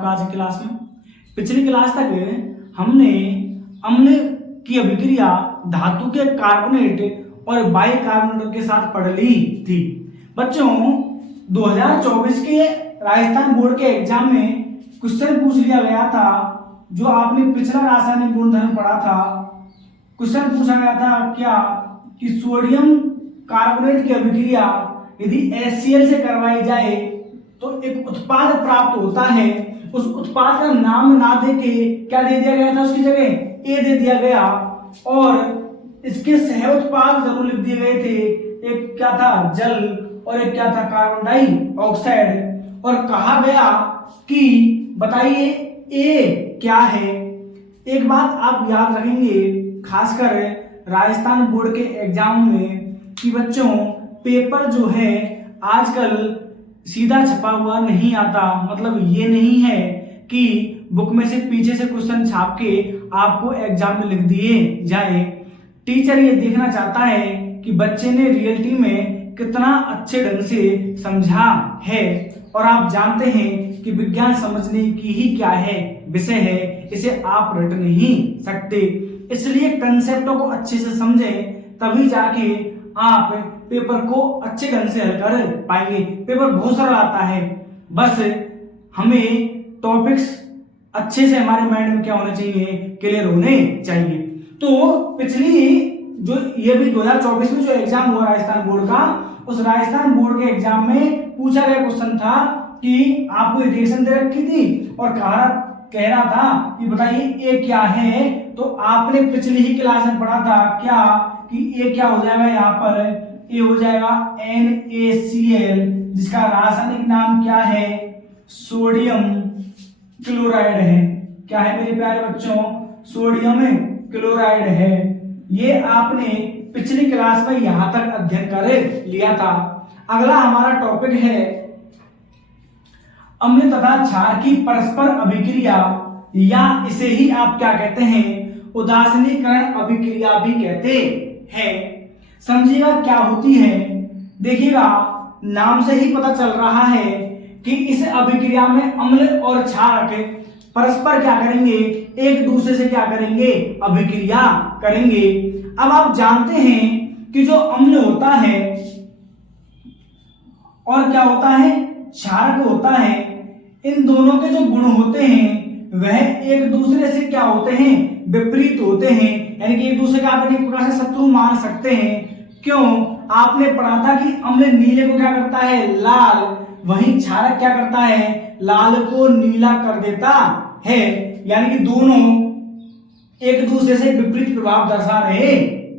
आपका आज की क्लास में। पिछली क्लास तक हमने अम्ल की अभिक्रिया धातु के कार्बोनेट और बाइकार्बोनेट के साथ पढ़ ली थी। बच्चों 2024 के राजस्थान बोर्ड के एग्जाम में क्वेश्चन पूछ लिया गया था, जो आपने पिछला रासायनिक गुणधर्म पढ़ा था। क्वेश्चन पूछा गया था क्या कि सोडियम कार्बोनेट की अभिक्रिया यदि HCl से करवाई जाए तो एक उत्पाद प्राप्त होता है। उस उत्पाद का नाम ना देके क्या दे दिया गया था, उसकी जगह A दे दिया गया और इसके सह उत्पाद जरूर लिख दिए गए थे। एक क्या था, जल, और एक क्या था, कार्बन डाइऑक्साइड। और कहा गया कि बताइए A क्या है। एक बात आप याद रखेंगे खासकर राजस्थान बोर्ड के एग्जाम में कि बच्चों पेपर जो है आजकल सीधा छपा हुआ नहीं आता। मतलब ये नहीं है कि बुक में से पीछे से क्वेश्चन छाप के आपको एग्जाम में लिख दिए जाए। टीचर ये देखना चाहता है कि बच्चे ने रियलिटी में कितना अच्छे ढंग से समझा है। और आप जानते हैं कि विज्ञान समझने की ही क्या है, विषय है, इसे आप रट नहीं सकते। इसलिए कंसेप्टों को अच्छे से समझें, तभी जाके आप पेपर को अच्छे ढंग से हल कर पाएंगे। पेपर बहुत सरल आता है, बस हमें टॉपिक्स अच्छे से हमारे माइंड में क्या होने चाहिए, क्लियर होने चाहिए। तो पिछली जो ये भी 2024 में जो एग्जाम हुआ राजस्थान बोर्ड का, उस राजस्थान बोर्ड के एग्जाम में पूछा गया क्वेश्चन था कि आपको रिएक्शन दे रखी थी और कह रहा था कि बताइए ए क्या है। तो आपने पिछली ही क्लास में पढ़ा था क्या कि ए क्या हो जाएगा, यहाँ पर ए हो जाएगा NaCl, जिसका रासायनिक नाम क्या है, सोडियम क्लोराइड है। क्या है मेरे प्यारे बच्चों, सोडियम क्लोराइड है। ये आपने पिछली क्लास में यहां तक अध्ययन कर लिया था। अगला हमारा टॉपिक है अम्ल तथा क्षार की परस्पर अभिक्रिया, या इसे ही आप क्या कहते हैं, उदासीनीकरण अभिक्रिया भी कहते हैं। समझिएगा क्या होती है। देखिएगा नाम से ही पता चल रहा है कि इस अभिक्रिया में अम्ल और क्षारक परस्पर क्या करेंगे, एक दूसरे से क्या करेंगे, अभिक्रिया करेंगे। अब आप जानते हैं कि जो अम्ल होता है और क्या होता है, क्षारक होता है, इन दोनों के जो गुण होते हैं वह एक दूसरे से क्या होते हैं, विपरीत होते हैं। यानी कि एक दूसरे का आप एक प्रकार से शत्रु मान सकते हैं। क्यों, आपने पढ़ा था कि अम्ल नीले को क्या करता है, लाल, वहीं क्षारक क्या करता है, लाल को नीला कर देता है। यानी कि दोनों एक दूसरे से विपरीत प्रभाव दर्शा रहे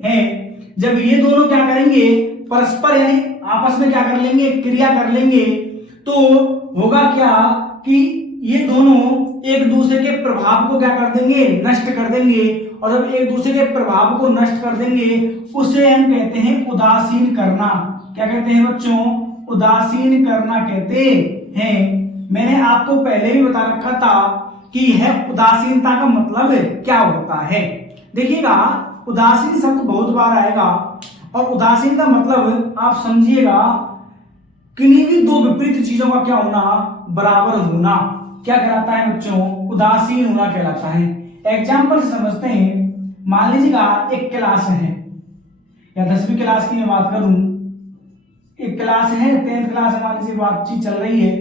हैं। जब ये दोनों क्या करेंगे, परस्पर यानी आपस में क्या कर लेंगे, क्रिया कर लेंगे, तो होगा क्या कि ये दोनों एक दूसरे के प्रभाव को क्या कर देंगे, नष्ट कर देंगे। और जब एक दूसरे के प्रभाव को नष्ट कर देंगे उसे हम कहते हैं उदासीन करना। क्या कहते हैं बच्चों, उदासीन करना कहते हैं। मैंने आपको पहले भी बता रखा था कि यह उदासीनता का मतलब क्या होता है। देखिएगा उदासीन शब्द बहुत बार आएगा और उदासीन का मतलब आप समझिएगा किन्हीं भी दो विपरीत चीजों का क्या होना, बराबर होना, क्या कहलाता है बच्चों, उदासीन होना कहलाता है। एग्जाम्पल से समझते हैं। मान लीजिएगा एक क्लास है या 10वीं क्लास की मैं बात करूं, एक क्लास है, 10th क्लास मान लीजिए बातचीत चल रही है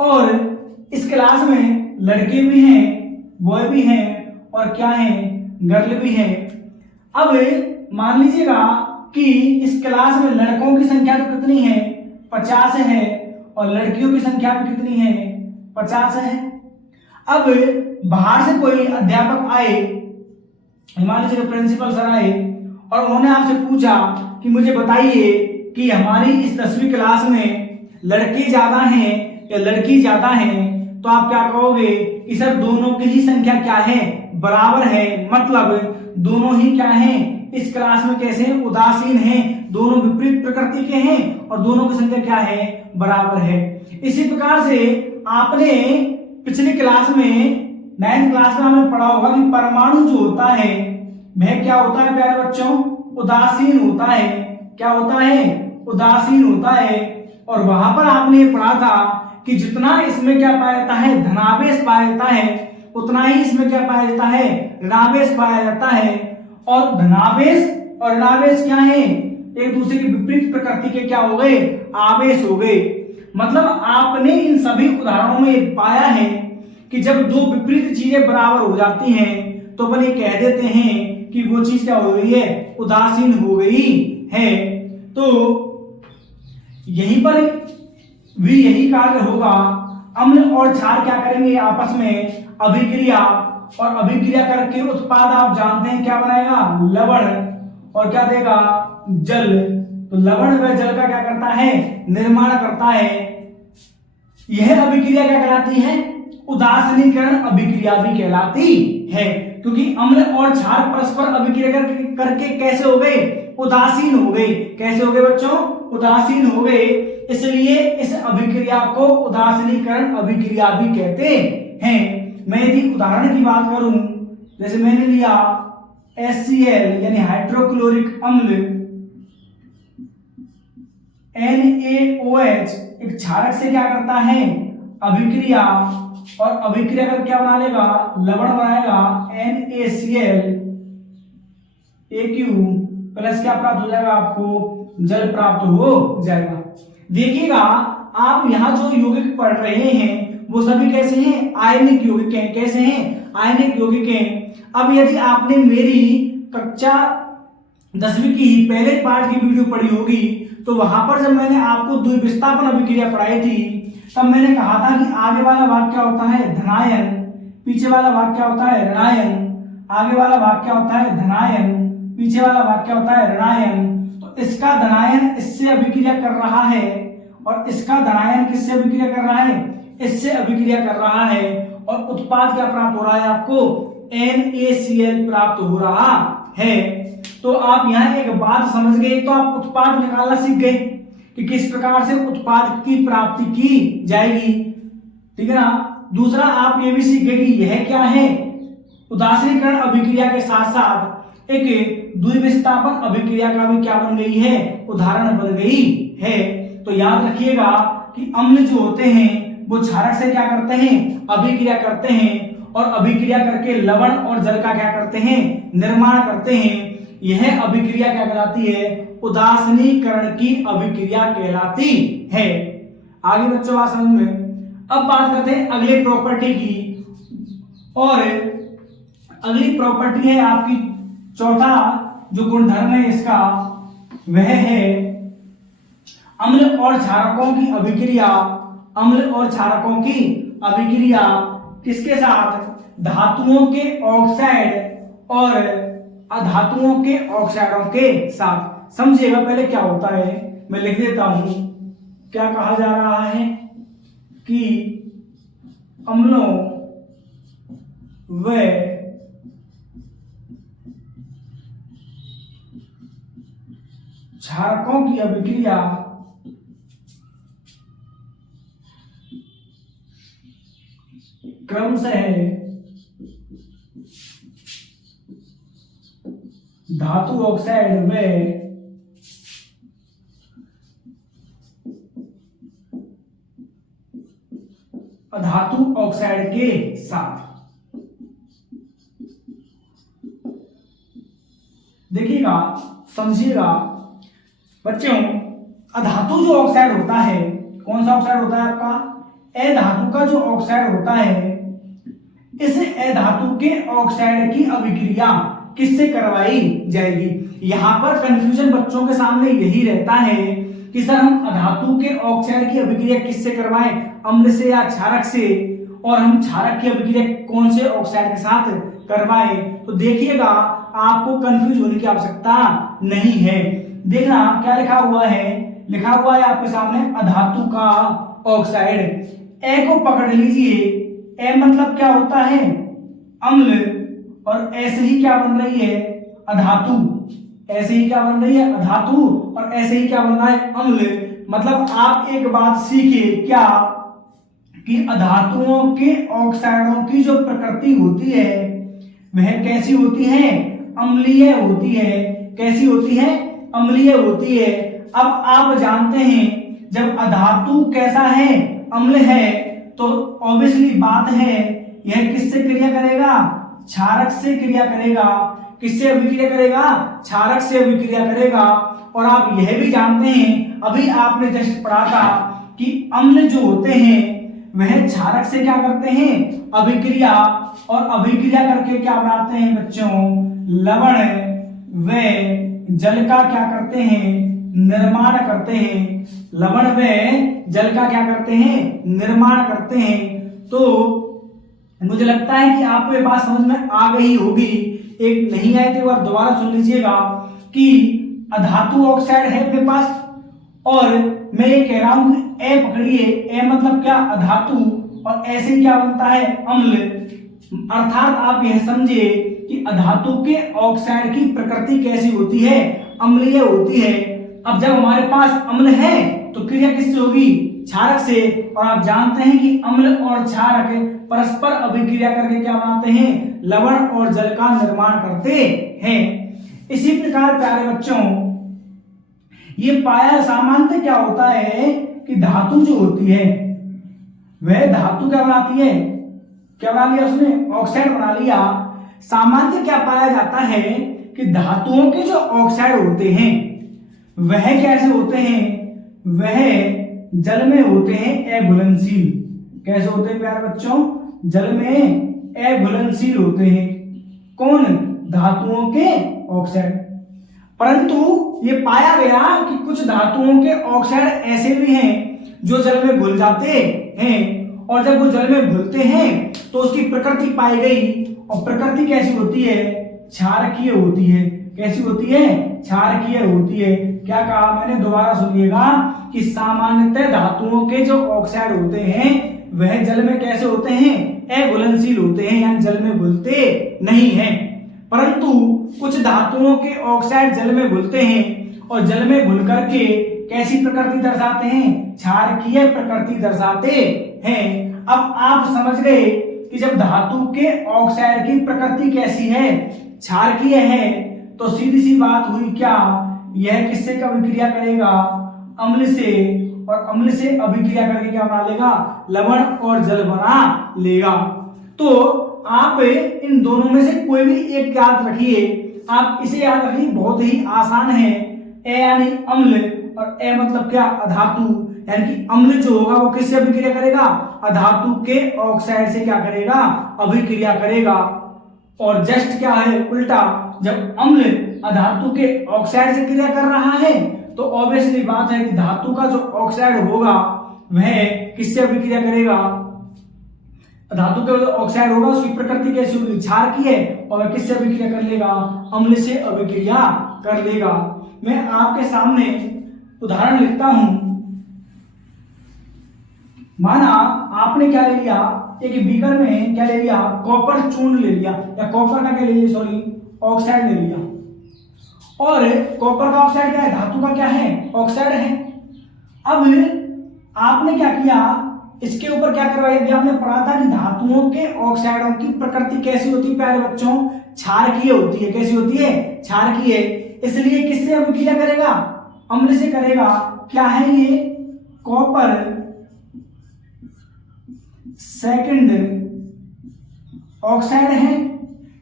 और इस क्लास में लड़के भी हैं, बॉय भी हैं और क्या है, गर्ल भी है। अब मान लीजिएगा कि इस क्लास में लड़कों की संख्या तो कितनी है, 50 है, और लड़कियों की संख्या भी कितनी है, 50 है। अब बाहर से कोई अध्यापक आए, मान लीजिए प्रिंसिपल सर आए और उन्होंने आपसे पूछा कि मुझे बताइए कि हमारी इस 10वीं क्लास में लड़के ज्यादा हैं या लड़की ज्यादा हैं। तो आप क्या कहोगे कि सर दोनों की ही संख्या क्या है, बराबर है। मतलब दोनों ही क्या हैं, इस क्लास में कैसे हैं, उदासीन हैं, दोनों विपरीत प्रकृति के हैं और दोनों की संख्या क्या है, बराबर है। इसी प्रकार से आपने पिछली क्लास में 9th क्लास में हमने पढ़ा होगा कि परमाणु जो होता है वह क्या होता है प्यारे बच्चों, उदासीन होता है। क्या होता है, उदासीन होता है। और वहां पर आपने पढ़ा था कि जितना इसमें क्या पाया जाता है, धनावेश पाया जाता है, उतना ही इसमें क्या पाया जाता है, ऋणावेश पाया जाता है। और धनावेश और ऋणावेश क्या है, एक दूसरे के विपरीत प्रकृति के क्या हो गए, आवेश हो गए। मतलब आपने इन सभी उदाहरणों में पाया है कि जब दो विपरीत चीजें बराबर हो जाती हैं तो अपन ये कह देते हैं कि वो चीज क्या हो गई है, उदासीन हो गई है। तो यहीं पर भी यही कार्य होगा। अम्ल और क्षार क्या करेंगे, आपस में अभिक्रिया, और अभिक्रिया करके उत्पाद आप जानते हैं क्या बनाएगा, लवण, और क्या देगा, जल। तो लवण व जल का क्या करता है, निर्माण करता है। यह अभिक्रिया क्या कहलाती है, उदासीनीकरण अभिक्रिया भी कहलाती है, क्योंकि अम्ल और क्षार परस्पर अभिक्रिया करके कैसे हो गए, उदासीन हो गए। कैसे हो गए बच्चों, उदासीन हो गए। इसलिए इस अभिक्रिया को उदासीनीकरण अभिक्रिया भी कहते हैं। मैं यदि उदाहरण की बात करूं, जैसे मैंने लिया HCl यानी हाइड्रोक्लोरिक अम्ल, NaOH एक क्षारक से क्या करता है, अभिक्रिया, और अभिक्रिया कर क्या बना लेगा, लवण बनाएगा, NaCl AQ प्लस क्या प्राप्त हो जाएगा, आपको जल प्राप्त हो जाएगा। देखिएगा आप यहाँ जो यौगिक पढ़ रहे हैं वो सभी कैसे हैं, आयनिक यौगिक हैं। कैसे हैं, आयनिक यौगिक हैं। अब यदि आपने मेरी कक्षा 10वीं की पहले पार्ट की वीडियो पढ़ी होगी तो वहां पर जब मैंने आपको द्विविस्थापन अभिक्रिया पढ़ाई थी तब मैंने कहा था कि आगे वाला भाग क्या होता है, धनायन, पीछे वाला भाग क्या होता है, ऋणायन। आगे वाला भाग क्या होता है, धनायन, पीछे वाला भाग क्या होता है, ऋणायन। तो इसका धनायन इससे अभिक्रिया कर रहा है और इसका धनायन किससे अभिक्रिया कर रहा है, इससे अभिक्रिया कर रहा है, और उत्पाद क्या प्राप्त हो रहा है, आपको NaCl प्राप्त हो रहा है। तो आप यहाँ एक बात समझ गए, तो आप उत्पाद निकालना सीख गए कि किस प्रकार से उत्पाद की प्राप्ति की जाएगी, ठीक है ना। दूसरा आप ये भी सीख गए कि यह क्या है, उदासीनीकरण अभिक्रिया के साथ साथ एक द्विविस्थापन अभिक्रिया का भी क्या बन गई है, उदाहरण बन गई है। तो याद रखिएगा कि अम्ल जो होते हैं वो क्षारक से क्या करते हैं, अभिक्रिया करते हैं, और अभिक्रिया करके लवण और जल का क्या करते हैं, निर्माण करते हैं। यह अभिक्रिया क्या कहलाती है, उदासीनीकरण की अभिक्रिया कहलाती है। आगे बच्चों बात समझ में। अब बात करते हैं अगले प्रॉपर्टी की, और अगली प्रॉपर्टी है आपकी चौथा जो गुणधर्म है इसका, वह है अम्ल और क्षारकों की अभिक्रिया। अम्ल और क्षारकों की अभिक्रिया किसके साथ, धातुओं के ऑक्साइड और अधातुओं के ऑक्साइडों के साथ। समझिएगा पहले क्या होता है, मैं लिख देता हूं। क्या कहा जा रहा है कि अम्लों व क्षारकों की अभिक्रिया क्रमशः धातु ऑक्साइड व अधातु ऑक्साइड के साथ। देखिएगा, समझिएगा बच्चों, अधातु जो ऑक्साइड होता है, कौन सा ऑक्साइड होता है आपका, अधातु का जो ऑक्साइड होता है, इस अधातु के ऑक्साइड की अभिक्रिया किससे करवाई जाएगी। यहां पर कंफ्यूजन बच्चों के सामने यही रहता है कि सर हम अधातु के ऑक्साइड की अभिक्रिया किससे करवाएं, अम्ल से या क्षारक से, और हम क्षारक की अभिक्रिया कौन से ऑक्साइड के साथ करवाएं। तो देखिएगा आपको कंफ्यूज होने की आवश्यकता नहीं है। देखना क्या लिखा हुआ है, लिखा हुआ है आपके सामने अधातु का ऑक्साइड। ए को पकड़ लीजिए, ए मतलब क्या होता है, अम्ल, और ऐसे ही क्या बन रही है, अधातु। ऐसे ही क्या बन रही है, अधातु, और ऐसे ही क्या बन रहा है, अम्ल। मतलब आप एक बात सीखिए क्या, कि अधातुओं के ऑक्साइडों की जो प्रकृति होती है वह कैसी होती है, अम्लीय होती है। कैसी होती है, अम्लीय होती है। अब आप जानते हैं जब अधातु कैसा है, अम्ल है तो ऑब्वियसली बात है यह किससे क्रिया करेगा, क्षारक से क्रिया करेगा। किससे अभिक्रिया करेगा, क्षारक से अभिक्रिया करेगा। और आप यह भी जानते हैं, अभी आपने जस्ट पढ़ा था कि अम्ल जो होते हैं वह क्षारक से क्या करते हैं, अभिक्रिया, और अभिक्रिया करके क्या बनाते हैं बच्चों, लवण व जल का क्या करते हैं, निर्माण करते हैं। लवण व जल का क्या करते हैं, निर्माण करते हैं। तो मुझे लगता है कि आपको ये बात समझ में आ गई होगी। एक नहीं आए तो एक बार दोबारा सुन लीजिएगा कि अधातु ऑक्साइड है अपने पास, और मैं ये कह रहा हूं कि ए पकड़िए, ए मतलब क्या, अधातु, और ऐसे क्या बनता है, अम्ल। अर्थात आप यह समझे कि अधातु के ऑक्साइड की प्रकृति कैसी होती है, अम्लीय होती है। अब जब हमारे पास अम्ल है तो क्रिया किससे होगी, क्षारक से। और आप जानते हैं कि अम्ल और क्षारक परस्पर अभिक्रिया करके क्या बनाते हैं, लवण और जल का निर्माण करते हैं। इसी प्रकार प्यारे बच्चों, ये पाया सामान्य क्या होता है कि धातु जो होती है वह धातु क्या बनाती है, क्या बना लिया उसने, ऑक्साइड बना लिया। सामान्य क्या पाया जाता है कि धातुओं के जो ऑक्साइड होते हैं वह कैसे होते हैं, वह जल में होते हैं अघुलनशील। कैसे होते हैं प्यारे बच्चों, जल में अघुलनशील होते हैं। कौन, धातुओं के ऑक्साइड। परंतु ये पाया गया कि कुछ धातुओं के ऑक्साइड ऐसे भी हैं जो जल में घुल जाते हैं, और जब वो जल में घुलते हैं तो उसकी प्रकृति पाई गई, और प्रकृति कैसी होती है, क्षारकीय होती है। कैसी होती है, क्षारकीय होती है। क्या कहा मैंने, दोबारा सुनिएगा कि सामान्यतः धातुओं के जो ऑक्साइड होते हैं वह जल में कैसे होते हैं, अघुलनशील होते हैं, यानी जल में घुलते नहीं हैं। परंतु कुछ धातुओं के ऑक्साइड जल में घुलते हैं, और जल में घुल करके कैसी प्रकृति दर्शाते हैं, क्षारकीय प्रकृति दर्शाते हैं। अब आप समझ गए कि जब धातु के ऑक्साइड की प्रकृति कैसी है, क्षारकीय है, तो सीधी सी बात हुई क्या, यह किससे अभिक्रिया करेगा, अम्ल से, और अम्ल से अभिक्रिया करके क्या बना लेगा, लवण और जल बना लेगा। तो आप इन दोनों में से कोई भी एक याद रखिए। आप इसे याद रखिए, बहुत ही आसान है। ए यानी अम्ल, और ए मतलब क्या, अधातु, यानी कि अम्ल जो होगा वो किससे अभिक्रिया करेगा, अधातु के ऑक्साइड से क्या करेगा, अभिक्रिया करेगा। और जस्ट क्या है, उल्टा, जब अम्ल अधातु के ऑक्साइड से क्रिया कर रहा है तो ऑब्वियसली बात है कि धातु का जो ऑक्साइड होगा वह किससे अभिक्रिया करेगा, धातु का जो ऑक्साइड होगा उसकी प्रकृति कैसी होगी, क्षारकीय है, और वह किससे अभिक्रिया कर लेगा, अम्ल से अभिक्रिया कर लेगा। मैं आपके सामने उदाहरण लिखता हूं। माना आपने क्या ले लिया, एक बीकर में क्या ले लिया, कॉपर चूर्ण ले लिया, या कॉपर का क्या ले लिया, सॉरी, ऑक्साइड ले लिया। और कॉपर का ऑक्साइड क्या है, धातु का क्या है, ऑक्साइड है। अब आपने क्या किया, इसके ऊपर क्या करवाया, अभी आपने पढ़ा था कि धातुओं के ऑक्साइडों की प्रकृति कैसी होती है प्यारे बच्चों, क्षारकीय होती है। कैसी होती है, क्षारकीय। इसलिए किससे अभिक्रिया करेगा, अम्ल से करेगा। क्या है ये, कॉपर सेकंड ऑक्साइड है,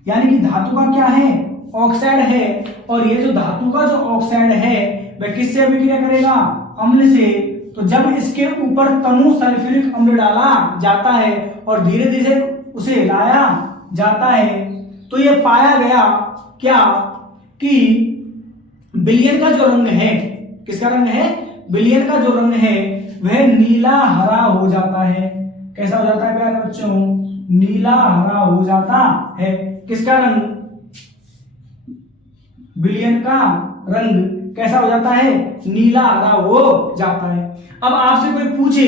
यानी कि धातु का क्या है, ऑक्साइड है। और ये जो धातु का जो ऑक्साइड है वह किससे अभिक्रिया करेगा, अम्ल से। तो जब इसके ऊपर तनु सल्फ्यूरिक अम्ल डाला जाता है और धीरे धीरे उसे हिलाया जाता है तो यह पाया गया क्या कि विलयन का जो रंग है, किसका रंग है, विलयन का जो रंग है वह नीला हरा हो जाता है। कैसा हो जाता है प्यारे बच्चों, नीला हरा हो जाता है। किसका रंग, विलयन का रंग कैसा हो जाता है, नीला हरा हो जाता है। अब आपसे कोई पूछे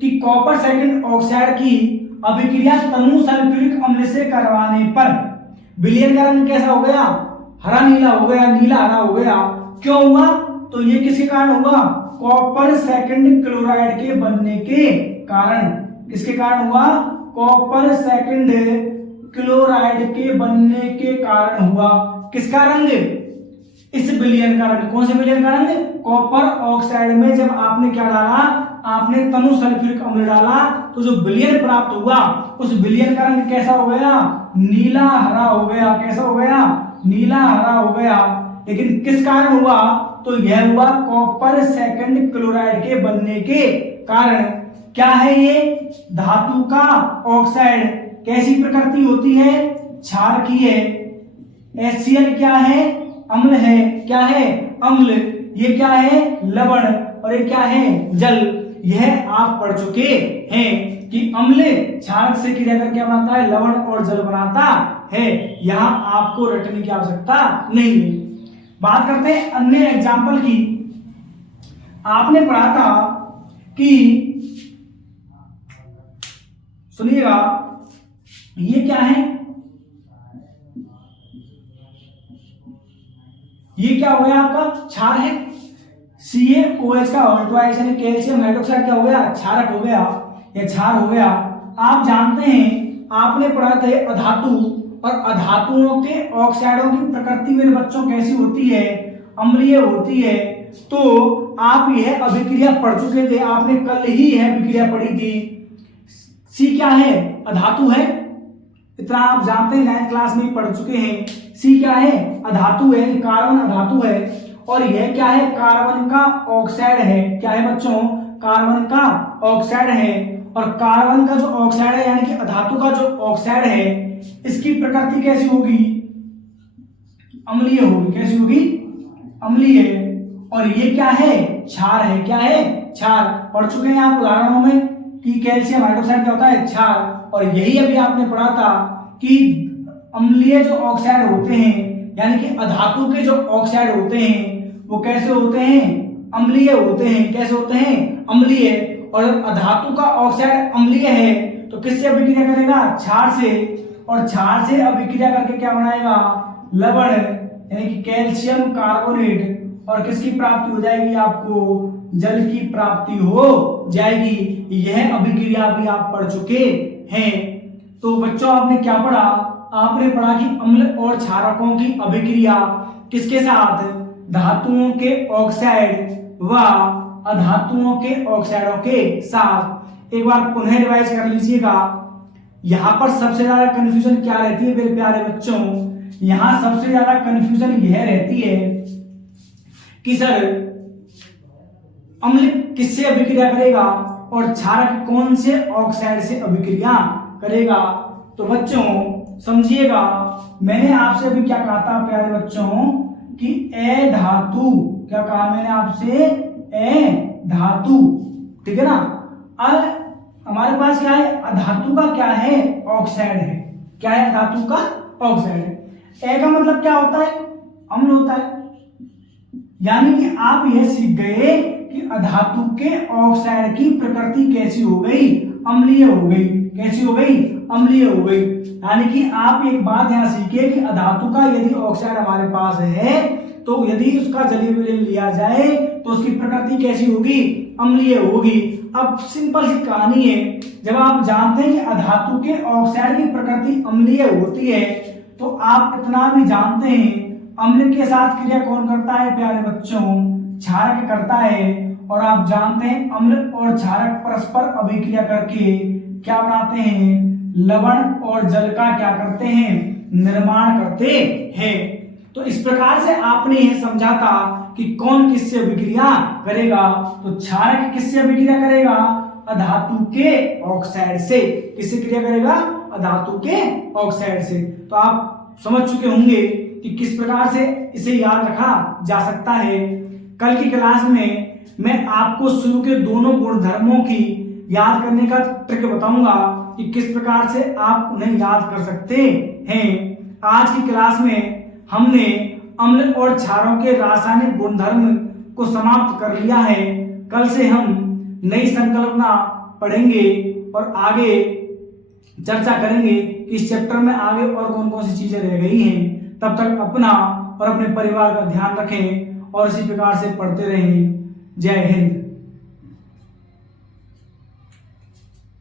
कि कॉपर सेकंड ऑक्साइड की अभिक्रिया तनु सल्फ्यूरिक अम्ल से करवाने पर विलयन का रंग कैसा हो गया, हरा नीला हो गया, नीला हरा हो गया। क्यों हुआ, तो ये किसके कारण हुआ, कॉपर सेकंड क्लोराइड के बनने के कारण। किसके कारण हुआ, कॉपर सेकंड क्लोराइड के बनने के कारण हुआ। किसका रंग, इस विलयन का रंग। कौन से विलयन का रंग, कॉपर ऑक्साइड में जब आपने क्या डाला, आपने तनु सल्फ्यूरिक अम्ल डाला तो जो विलयन प्राप्त हुआ उस विलयन का रंग कैसा हो गया, नीला हरा हो गया। कैसा हो गया, नीला हरा हो गया। लेकिन किस कारण हुआ, तो यह हुआ कॉपर सेकंड क्लोराइड के बनने के कारण। क्या है ये, धातु का ऑक्साइड। कैसी प्रकृति होती है, क्षार की है। HCl क्या है, अम्ल है। क्या है, अम्ल। ये क्या है, लवण। और ये क्या है, जल। यह आप पढ़ चुके हैं कि अम्ल क्षारक से क्रिया करके बनाता है, लवण और जल बनाता है। यहां आपको रटने की आवश्यकता नहीं है। बात करते हैं अन्य एग्जाम्पल की। आपने पढ़ा था कि, सुनिएगा, ये क्या है, ये क्या हो गया आपका, क्षार है। CaOH का ऑल्ट्राइस यानी कैल्शियम हाइड्रोक्साइड क्या हो गया, क्षारक हो गया, या क्षार हो गया। आप जानते हैं, आपने पढ़ा थे अधातु, और अधातुओं के ऑक्साइडों की प्रकृति मेरे बच्चों कैसी होती है, अम्लीय होती है। तो आप यह अभिक्रिया पढ़ चुके थे, आपने कल ही यह अभिक्रिया पढ़ी थी। C क्या है, अधातु है, इतना आप जानते हैं, 9th क्लास में पढ़ चुके हैं। C क्या है, अधातु है, कार्बन अधातु है। और यह क्या है, कार्बन का ऑक्साइड है। क्या है बच्चों, कार्बन का ऑक्साइड है। और कार्बन का जो ऑक्साइड है यानी कि अधातु का जो ऑक्साइड है, इसकी प्रकृति कैसी होगी, अम्लीय होगी। कैसी होगी, अम्लीय। और ये क्या है, क्षार है। क्या है, क्षार। पढ़ चुके हैं आप उदाहरणों में कि कैल्शियम हाइड्रोक्साइड क्या होता है, क्षार। और यही अभी आपने पढ़ा था कि अम्लीय जो ऑक्साइड होते हैं यानी कि अधातु के जो ऑक्साइड होते हैं वो कैसे होते हैं, अम्लीय होते हैं। कैसे होते हैं, अम्लीय। और अधातु का ऑक्साइड अम्लीय है तो किससे अभिक्रिया करेगा, क्षार से। और क्षार से अभिक्रिया करके क्या बनाएगा, लवण यानी कि कैल्शियम कार्बोनेट। और किसकी प्राप्ति हो जाएगी, आपको जल की प्राप्ति हो जाएगी। यह अभिक्रिया भी आप पढ़ चुके हैं। तो बच्चों आपने क्या पढ़ा, आपने पढ़ा कि अम्ल और क्षारकों की अभिक्रिया किसके साथ, धातुओं के ऑक्साइड व अधातुओं के ऑक्साइडों के साथ। एक बार पुनः रिवाइज कर लीजिएगा। यहां पर सबसे ज्यादा कंफ्यूजन क्या रहती है मेरे प्यारे बच्चों, यहां सबसे ज्यादा कंफ्यूजन यह रहती है कि सर अम्ल किससे अभिक्रिया करेगा और क्षारक कौन से ऑक्साइड से अभिक्रिया करेगा। तो बच्चों समझिएगा, मैंने आपसे अभी क्या कहा था प्यारे बच्चों कि ए धातु, क्या कहा मैंने आपसे, ए धातु, ठीक है ना। अब हमारे पास क्या है, अधातु का क्या है, ऑक्साइड है। क्या है, धातु का ऑक्साइड है। ए का मतलब क्या होता है, अम्ल होता है। यानी कि आप यह सीख गए कि अधातु के ऑक्साइड की प्रकृति कैसी हो गई, अम्लीय हो गई। कैसी हो गई, अम्लीय हो गई। यानी कि आप एक बात यहां सीखे कि अधातु का यदि ऑक्साइड हमारे पास है तो यदि उसका जलीय विलयन लिया जाए तो उसकी प्रकृति कैसी होगी, अम्लीय होगी। अब सिंपल सी कहानी है, जब आप जानते हैं कि अधातु के ऑक्साइड की प्रकृति अम्लीय होती है तो आप इतना भी जानते हैं अम्ल के साथ क्रिया कौन करता है प्यारे बच्चों, क्षारक करता है। और आप जानते हैं अम्ल और क्षारक परस्पर अभिक्रिया करके क्या बनाते हैं, लवण और जल का क्या करते हैं, निर्माण करते हैं। तो इस प्रकार से आपने यह समझा था कि कौन किससे अभिक्रिया करेगा। तो क्षारक किससे अभिक्रिया करेगा, अधातु के ऑक्साइड से। किससे क्रिया करेगा, अधातु के ऑक्साइड से। तो आप समझ चुके होंगे कि किस प्रकार से इसे याद रखा जा सकता है। कल की क्लास में मैं आपको शुरू के दोनों गुणधर्मों की याद करने का ट्रिक बताऊंगा कि किस प्रकार से आप उन्हें याद कर सकते हैं। आज की क्लास में हमने अम्ल और क्षारों के रासायनिक गुणधर्म को समाप्त कर लिया है। कल से हम नई संकल्पना पढ़ेंगे और आगे चर्चा करेंगे कि इस चैप्टर में आगे और कौन कौन सी चीजें रह गई हैं। तब तक अपना और अपने परिवार का ध्यान रखें और इसी प्रकार से पढ़ते रहें। जय हिंद।